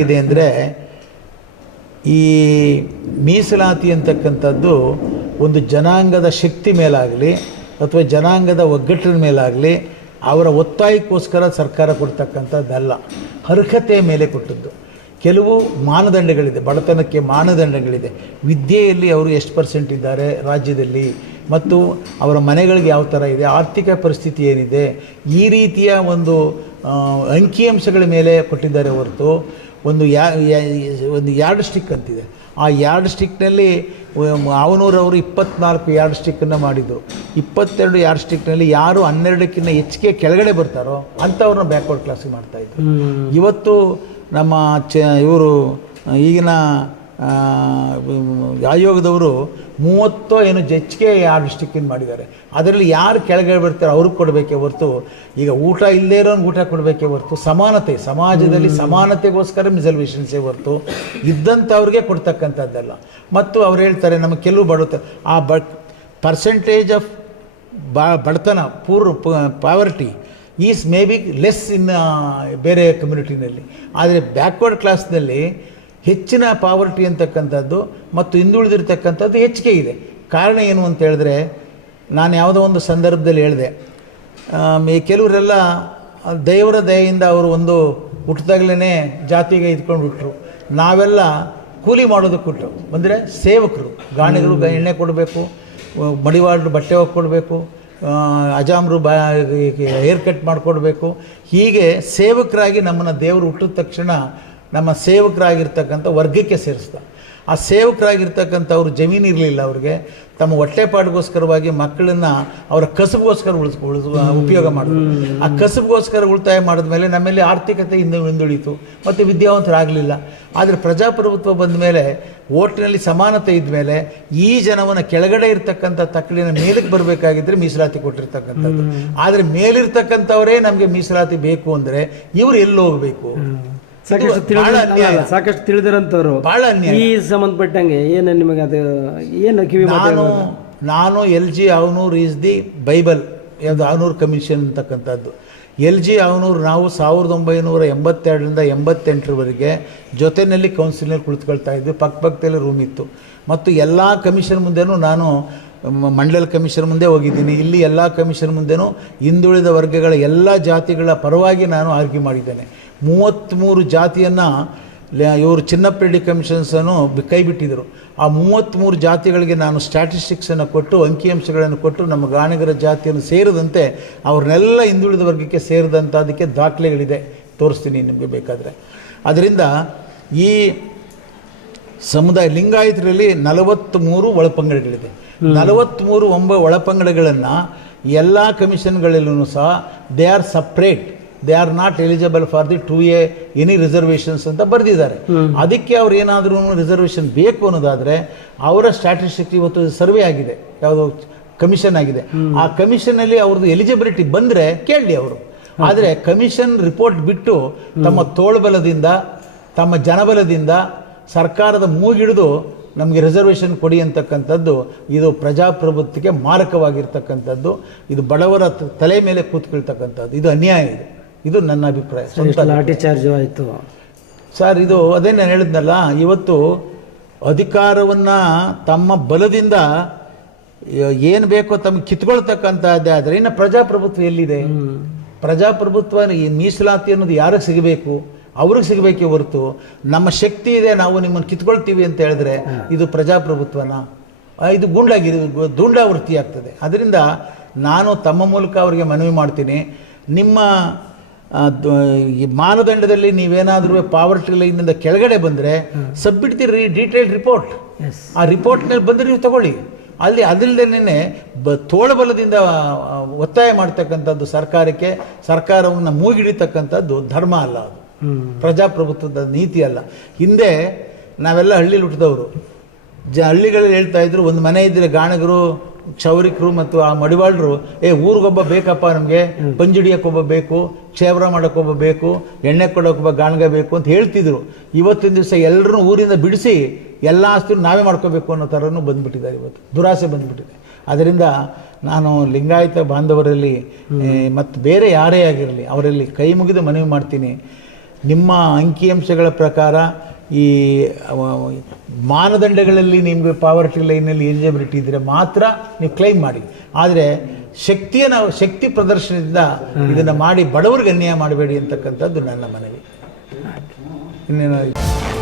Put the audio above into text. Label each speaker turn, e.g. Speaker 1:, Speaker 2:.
Speaker 1: ಇದೆ ಅಂದರೆ ಈ ಮೀಸಲಾತಿ ಅಂತಕ್ಕಂಥದ್ದು ಒಂದು ಜನಾಂಗದ ಶಕ್ತಿ ಮೇಲಾಗಲಿ ಅಥವಾ ಜನಾಂಗದ ಒಗ್ಗಟ್ಟಿನ ಮೇಲಾಗಲಿ ಅವರ ಒತ್ತಾಯಕ್ಕೋಸ್ಕರ ಸರ್ಕಾರ ಕೊಡ್ತಕ್ಕಂಥದ್ದಲ್ಲ. ಅರ್ಹತೆಯ ಮೇಲೆ ಕೊಟ್ಟದ್ದು. ಕೆಲವು ಮಾನದಂಡಗಳಿದೆ, ಬಡತನಕ್ಕೆ ಮಾನದಂಡಗಳಿದೆ. ವಿದ್ಯೆಯಲ್ಲಿ ಅವರು ಎಷ್ಟು ಪರ್ಸೆಂಟ್ ಇದ್ದಾರೆ ರಾಜ್ಯದಲ್ಲಿ? ಮತ್ತು ಅವರ ಮನೆಗಳಿಗೆ ಯಾವ ಥರ ಇದೆ? ಆರ್ಥಿಕ ಪರಿಸ್ಥಿತಿ ಏನಿದೆ? ಈ ರೀತಿಯ ಒಂದು ಅಂಕಿಅಂಶಗಳ ಮೇಲೆ ಕೊಟ್ಟಿದ್ದಾರೆ ಹೊರತು ಒಂದು ಯಾ ಒಂದು ಯಾರ್ಡ್ ಸ್ಟಿಕ್ ಅಂತಿದೆ. ಆ ಯಾರ್ಡ್ ಸ್ಟಿಕ್ನಲ್ಲಿ ಅವನೂರವರು ಇಪ್ಪತ್ನಾಲ್ಕು ಯಾರ್ಡ್ ಸ್ಟಿಕ್ಕನ್ನು ಮಾಡಿದರು. ಇಪ್ಪತ್ತೆರಡು ಯಾರ್ಡ್ ಸ್ಟಿಕ್ನಲ್ಲಿ ಯಾರು ಹನ್ನೆರಡಕ್ಕಿಂತ ಹೆಚ್ಚಿಗೆ ಕೆಳಗಡೆ ಬರ್ತಾರೋ ಅಂಥವ್ರನ್ನ ಬ್ಯಾಕ್ವರ್ಡ್ ಕ್ಲಾಸಿಗೆ ಮಾಡ್ತಾಯಿದ್ರು ಇವತ್ತು ನಮ್ಮ ಚ ಇವರು ಈಗಿನ ಆಯೋಗದವರು ಮೂವತ್ತೋ ಏನು ಜಚ್ಚಿಗೆ ಆ ಡಿಸ್ಟಿಕ್ಕಿನ ಮಾಡಿದ್ದಾರೆ. ಅದರಲ್ಲಿ ಯಾರು ಕೆಳಗಡೆ ಬರ್ತಾರೆ ಅವ್ರಿಗೆ ಕೊಡಬೇಕೇ ಹೊರತು ಈಗ ಊಟ ಇಲ್ಲದೇ ಇರೋನ್ಗೆ ಊಟ ಕೊಡಬೇಕೇ ಹೊರತು ಸಮಾನತೆ ಸಮಾಜದಲ್ಲಿ ಸಮಾನತೆಗೋಸ್ಕರ ರಿಸರ್ವೇಷನ್ಸೇ ಹೊರತು ಇದ್ದಂಥವ್ರಿಗೆ ಕೊಡ್ತಕ್ಕಂಥದ್ದಲ್ಲ. ಮತ್ತು ಅವ್ರು ಹೇಳ್ತಾರೆ ನಮಗೆ ಕೆಲವು ಬಡತ ಆ ಬ ಪರ್ಸೆಂಟೇಜ್ ಆಫ್ ಬ ಬಡತನ poor poverty is may be less in ಬೇರೆ ಕಮ್ಯುನಿಟಿನಲ್ಲಿ ಆದರೆ ಬ್ಯಾಕ್ವರ್ಡ್ ಕ್ಲಾಸ್ನಲ್ಲಿ ಹೆಚ್ಚಿನ ಪಾವರ್ಟಿ ಅಂತಕ್ಕಂಥದ್ದು ಮತ್ತು ಹಿಂದುಳಿದಿರ್ತಕ್ಕಂಥದ್ದು ಹೆಚ್ಚಿಗೆ ಇದೆ. ಕಾರಣ ಏನು ಅಂತ ಹೇಳಿದ್ರೆ ನಾನು ಯಾವುದೋ ಒಂದು ಸಂದರ್ಭದಲ್ಲಿ ಹೇಳಿದೆ. ಕೆಲವರೆಲ್ಲ ದೇವರ ದಯೆಯಿಂದ ಅವರು ಒಂದು ಹುಟ್ಟಿದಾಗಲೇ ಜಾತಿಗೆ ಇದ್ಕೊಂಡು ಬಿಟ್ರು ನಾವೆಲ್ಲ ಕೂಲಿ ಮಾಡೋದಕ್ಕೆ ಕೊಟ್ಟರು ಅಂದರೆ ಸೇವಕರು ಗಾಣಿಗಳು ಎಣ್ಣೆ ಕೊಡಬೇಕು ಮಡಿವಾಳರು ಬಟ್ಟೆ ಹೋಗ್ಕೊಡ್ಬೇಕು ಅಜಾಮ್ರು ಬಾ ಹೇರ್ ಕಟ್ ಮಾಡಿಕೊಡ್ಬೇಕು. ಹೀಗೆ ಸೇವಕರಾಗಿ ನಮ್ಮನ್ನು ದೇವರು ಹುಟ್ಟಿದ ತಕ್ಷಣ ನಮ್ಮ ಸೇವಕರಾಗಿರ್ತಕ್ಕಂಥ ವರ್ಗಕ್ಕೆ ಸೇರಿಸ್ದ. ಆ ಸೇವಕರಾಗಿರ್ತಕ್ಕಂಥವ್ರು ಜಮೀನು ಇರಲಿಲ್ಲ ಅವ್ರಿಗೆ. ತಮ್ಮ ಹೊಟ್ಟೆಪಾಡಿಗೋಸ್ಕರವಾಗಿ ಮಕ್ಕಳನ್ನು ಅವರ ಕಸುಬಿಗೋಸ್ಕರ ಉಳಿಸ್ ಉಳಿಸ್ ಉಪಯೋಗ ಮಾಡಿದ್ರು. ಆ ಕಸುಬಿಗೋಸ್ಕರ ಉಳಿತಾಯ ಮಾಡಿದ್ಮೇಲೆ ನಮ್ಮಲ್ಲಿ ಆರ್ಥಿಕತೆ ಹಿಂದೆ ಹಿಂದುಳಿತು. ಮತ್ತು ವಿದ್ಯಾವಂತರಾಗಲಿಲ್ಲ. ಆದರೆ ಪ್ರಜಾಪ್ರಭುತ್ವ ಬಂದ ಮೇಲೆ ಓಟ್ನಲ್ಲಿ ಸಮಾನತೆ ಇದ್ಮೇಲೆ ಈ ಜನವನ್ನು ಕೆಳಗಡೆ ಇರ್ತಕ್ಕಂಥ ತಕ್ಕಡಿನ ಮೇಲಕ್ಕೆ ಬರಬೇಕಾಗಿದ್ದರೆ ಮೀಸಲಾತಿ ಕೊಟ್ಟಿರ್ತಕ್ಕಂಥದ್ದು. ಆದರೆ ಮೇಲಿರ್ತಕ್ಕಂಥವರೇ ನಮಗೆ ಮೀಸಲಾತಿ ಬೇಕು ಅಂದರೆ ಇವರು ಎಲ್ಲಿ ಹೋಗಬೇಕು?
Speaker 2: ಸಾಕಷ್ಟು ತಿಳಿದ. ಸಾಕಷ್ಟು ತಿಳಿದಿರಂತವ್ರು
Speaker 1: ಬಹಳ
Speaker 2: ಈ ಸಂಬಂಧಪಟ್ಟಂಗೆ ಏನು ನಿಮಗೆ ಅದು ಏನು ಕಿವಿ
Speaker 1: ನಾನು ನಾನು L G Havanur is the Bible ಯಾವುದು ಅವನೂರು ಕಮಿಷನ್ ಅಂತಕ್ಕಂಥದ್ದು. ಎಲ್ ಜಿ ಅವನೂರು ನಾವು ಸಾವಿರದ ಒಂಬೈನೂರ ಎಂಬತ್ತೆರಡರಿಂದ ಎಂಬತ್ತೆಂಟರವರೆಗೆ ಜೊತೆಯಲ್ಲಿ ಕೌನ್ಸಿಲ್ನಲ್ಲಿ ಕುಳಿತುಕೊಳ್ತಾ ಇದ್ವಿ. ಪಕ್ಕ ಪಕ್ಕದಲ್ಲಿ ರೂಮ್ ಇತ್ತು. ಮತ್ತು ಎಲ್ಲ ಕಮಿಷನ್ ಮುಂದೆನೂ ನಾನು ಮಂಡಲ ಕಮಿಷನ್ ಮುಂದೆ ಹೋಗಿದ್ದೀನಿ. ಇಲ್ಲಿ ಎಲ್ಲ ಕಮಿಷನ್ ಮುಂದೆನೂ ಹಿಂದುಳಿದ ವರ್ಗಗಳ ಎಲ್ಲ ಜಾತಿಗಳ ಪರವಾಗಿ ನಾನು ಆರ್ಗ್ಯೂ ಮಾಡಿದ್ದೇನೆ. ಮೂವತ್ತ್ಮೂರು ಜಾತಿಯನ್ನು ಇವರು ಚಿನ್ನಪ್ಪರೆಡ್ಡಿ ಕಮಿಷನ್ಸನ್ನು ಕೈಬಿಟ್ಟಿದ್ದರು ಕೈ ಬಿಟ್ಟಿದ್ದರು ಆ ಮೂವತ್ತ್ಮೂರು ಜಾತಿಗಳಿಗೆ ನಾನು ಸ್ಟ್ಯಾಟಿಸ್ಟಿಕ್ಸನ್ನು ಕೊಟ್ಟು ಅಂಕಿಅಂಶಗಳನ್ನು ಕೊಟ್ಟು ನಮ್ಮ ಗಾಣಿಗರ ಜಾತಿಯನ್ನು ಸೇರಿದಂತೆ ಅವ್ರನ್ನೆಲ್ಲ ಹಿಂದುಳಿದ ವರ್ಗಕ್ಕೆ ಸೇರಿದಂಥ ಅದಕ್ಕೆ ದಾಖಲೆಗಳಿದೆ. ತೋರಿಸ್ತೀನಿ ನಿಮಗೆ ಬೇಕಾದರೆ. ಅದರಿಂದ ಈ ಸಮುದಾಯ ಲಿಂಗಾಯತರಲ್ಲಿ ನಲವತ್ತ್ಮೂರು ಒಳಪಂಗಡಗಳಿದೆ. ನಲವತ್ತ್ಮೂರು ಒಂಬ ಒಳಪಂಗಡಗಳನ್ನು ಎಲ್ಲ ಕಮಿಷನ್ಗಳಲ್ಲೂ ಸಹ they are separate they are not eligible for the to a any reservations ಅಂತ ಬರೆದಿದ್ದಾರೆ. ಅದಕ್ಕೆ ಅವ್ರು ಏನಾದರೂ ರಿಸರ್ವೇಷನ್ ಬೇಕು ಅನ್ನೋದಾದರೆ ಅವರ ಸ್ಟ್ಯಾಟಿಸ್ಟಿಕ್ ಇವತ್ತು ಸರ್ವೆ ಆಗಿದೆ. ಯಾವುದೋ ಕಮಿಷನ್ ಆಗಿದೆ. ಆ ಕಮಿಷನಲ್ಲಿ ಅವ್ರದ್ದು ಎಲಿಜಿಬಿಲಿಟಿ ಬಂದರೆ ಕೇಳಲಿ ಅವರು. ಆದರೆ ಕಮಿಷನ್ ರಿಪೋರ್ಟ್ ಬಿಟ್ಟು ತಮ್ಮ ತೋಳ್ಬಲದಿಂದ ತಮ್ಮ ಜನಬಲದಿಂದ ಸರ್ಕಾರದ ಮೂಗಿಡಿದು ನಮಗೆ ರಿಸರ್ವೇಷನ್ ಕೊಡಿ ಅಂತಕ್ಕಂಥದ್ದು ಇದು ಪ್ರಜಾಪ್ರಭುತ್ವಕ್ಕೆ ಮಾರಕವಾಗಿರ್ತಕ್ಕಂಥದ್ದು. ಇದು ಬಡವರ ತಲೆ ಮೇಲೆ ಕೂತ್ಕೊಳ್ತಕ್ಕಂಥದ್ದು. ಇದು ಅನ್ಯಾಯ ಇದು. ಇದು ನನ್ನ ಅಭಿಪ್ರಾಯ. ಸ್ವಂತ
Speaker 2: ಲಾಠಿ ಚಾರ್ಜ್ ಆಯಿತು.
Speaker 1: ಸರ್ ಇದು ಅದೇ ನಾನು ಹೇಳಿದ್ನಲ್ಲ ಇವತ್ತು ಅಧಿಕಾರವನ್ನು ತಮ್ಮ ಬಲದಿಂದ ಏನು ಬೇಕೋ ತಮಗೆ ಕಿತ್ಕೊಳ್ತಕ್ಕಂಥದ್ದೇ ಆದರೆ ಇನ್ನು ಪ್ರಜಾಪ್ರಭುತ್ವ ಎಲ್ಲಿದೆ? ಪ್ರಜಾಪ್ರಭುತ್ವ ಈ ಮೀಸಲಾತಿ ಅನ್ನೋದು ಯಾರಿಗೆ ಸಿಗಬೇಕು? ಅವ್ರಿಗೆ ಸಿಗಬೇಕೇ ಹೊರತು ನಮ್ಮ ಶಕ್ತಿ ಇದೆ ನಾವು ನಿಮ್ಮನ್ನು ಕಿತ್ಕೊಳ್ತೀವಿ ಅಂತ ಹೇಳಿದ್ರೆ ಇದು ಪ್ರಜಾಪ್ರಭುತ್ವನ? ಇದು ಗೂಂಡಾಗಿ ದುಂಡಾವೃತ್ತಿ ಆಗ್ತದೆ ಅದರಿಂದ ನಾನು ತಮ್ಮ ಮೂಲಕ ಅವರಿಗೆ ಮನವಿ ಮಾಡ್ತೀನಿ. ನಿಮ್ಮ ಈ ಮಾನದಂಡದಲ್ಲಿ ನೀವೇನಾದರೂ ಪಾವರ್ಟಿ ಲೈನಿಂದ ಕೆಳಗಡೆ ಬಂದರೆ ಸಬ್ಮಿಟ್ ದಿ ಡೀಟೇಲ್ ರಿಪೋರ್ಟ್. ಆ ರಿಪೋರ್ಟ್ನಲ್ಲಿ ಬಂದರೆ ನೀವು ತಗೊಳ್ಳಿ. ಅಲ್ಲಿ ಅದಲ್ಲದೇನೆ ಬ ತೋಳಬಲದಿಂದ ಒತ್ತಾಯ ಮಾಡ್ತಕ್ಕಂಥದ್ದು ಸರ್ಕಾರಕ್ಕೆ ಸರ್ಕಾರವನ್ನು ಮೂಗಿಡಿತಕ್ಕಂಥದ್ದು ಧರ್ಮ ಅಲ್ಲ ಅದು. ಪ್ರಜಾಪ್ರಭುತ್ವದ ನೀತಿ ಅಲ್ಲ. ಹಿಂದೆ ನಾವೆಲ್ಲ ಹಳ್ಳಿಲಿ ಹುಟ್ಟಿದವರು. ಜ ಹಳ್ಳಿಗಳಲ್ಲಿ ಹೇಳ್ತಾ ಇದ್ರು ಒಂದು ಮನೆ ಇದ್ದರೆ ಗಾಣಗರು ಕ್ಷೌರಿಕರು ಮತ್ತು ಆ ಮಡಿವಾಳರು ಏ ಊರಿಗೊಬ್ಬ ಬೇಕಪ್ಪ ನಮಗೆ? ಪಂಜಿಡಿಯಕ್ಕೊಬ್ಬ ಬೇಕು ಕ್ಷೇತ್ರ ಮಾಡೋಕ್ಕೊಬ್ಬ ಬೇಕು ಎಣ್ಣೆ ಕೊಡೋಕ್ಕೊಬ್ಬ ಗಾಣಗ ಬೇಕು ಅಂತ ಹೇಳ್ತಿದ್ರು. ಇವತ್ತಿನ ದಿವಸ ಎಲ್ಲರೂ ಊರಿಂದ ಬಿಡಿಸಿ ಎಲ್ಲ ಆಸ್ತಿ ನಾವೇ ಮಾಡ್ಕೋಬೇಕು ಅನ್ನೋ ಥರನೂ ಬಂದುಬಿಟ್ಟಿದ್ದಾರೆ ಇವತ್ತು. ದುರಾಸೆ ಬಂದ್ಬಿಟ್ಟಿದೆ. ಅದರಿಂದ ನಾನು ಲಿಂಗಾಯತ ಬಾಂಧವರಲ್ಲಿ ಮತ್ತು ಬೇರೆ ಯಾರೇ ಆಗಿರಲಿ ಅವರಲ್ಲಿ ಕೈ ಮುಗಿದು ಮನವಿ ಮಾಡ್ತೀನಿ. ನಿಮ್ಮ ಅಂಕಿಅಂಶಗಳ ಪ್ರಕಾರ ಈ ಮಾನದಂಡಗಳಲ್ಲಿ ನಿಮಗೆ ಪಾವರ್ಟಿ ಲೈನಲ್ಲಿ ಎಲಿಜಿಬಿಲಿಟಿ ಇದ್ದರೆ ಮಾತ್ರ ನೀವು ಕ್ಲೈಮ್ ಮಾಡಿ. ಆದರೆ ಶಕ್ತಿಯ ನಾವು ಶಕ್ತಿ ಪ್ರದರ್ಶನದಿಂದ ಇದನ್ನು ಮಾಡಿ ಬಡವರಿಗೆ ಅನ್ಯಾಯ ಮಾಡಬೇಡಿ ಅಂತಕ್ಕಂಥದ್ದು ನನ್ನ ಮನವಿ. ಇನ್ನೇನು